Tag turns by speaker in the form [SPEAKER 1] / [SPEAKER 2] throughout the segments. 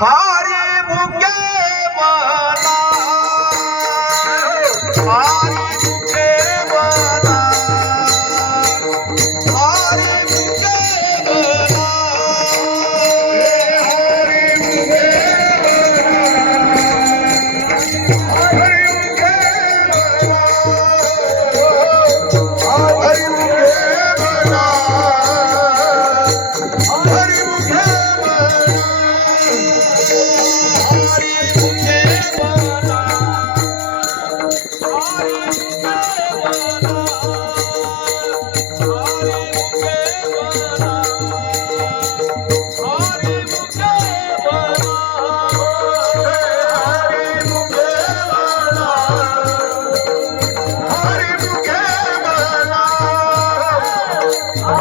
[SPEAKER 1] হারে বুকে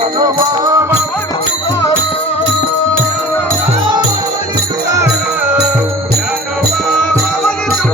[SPEAKER 2] ভগবান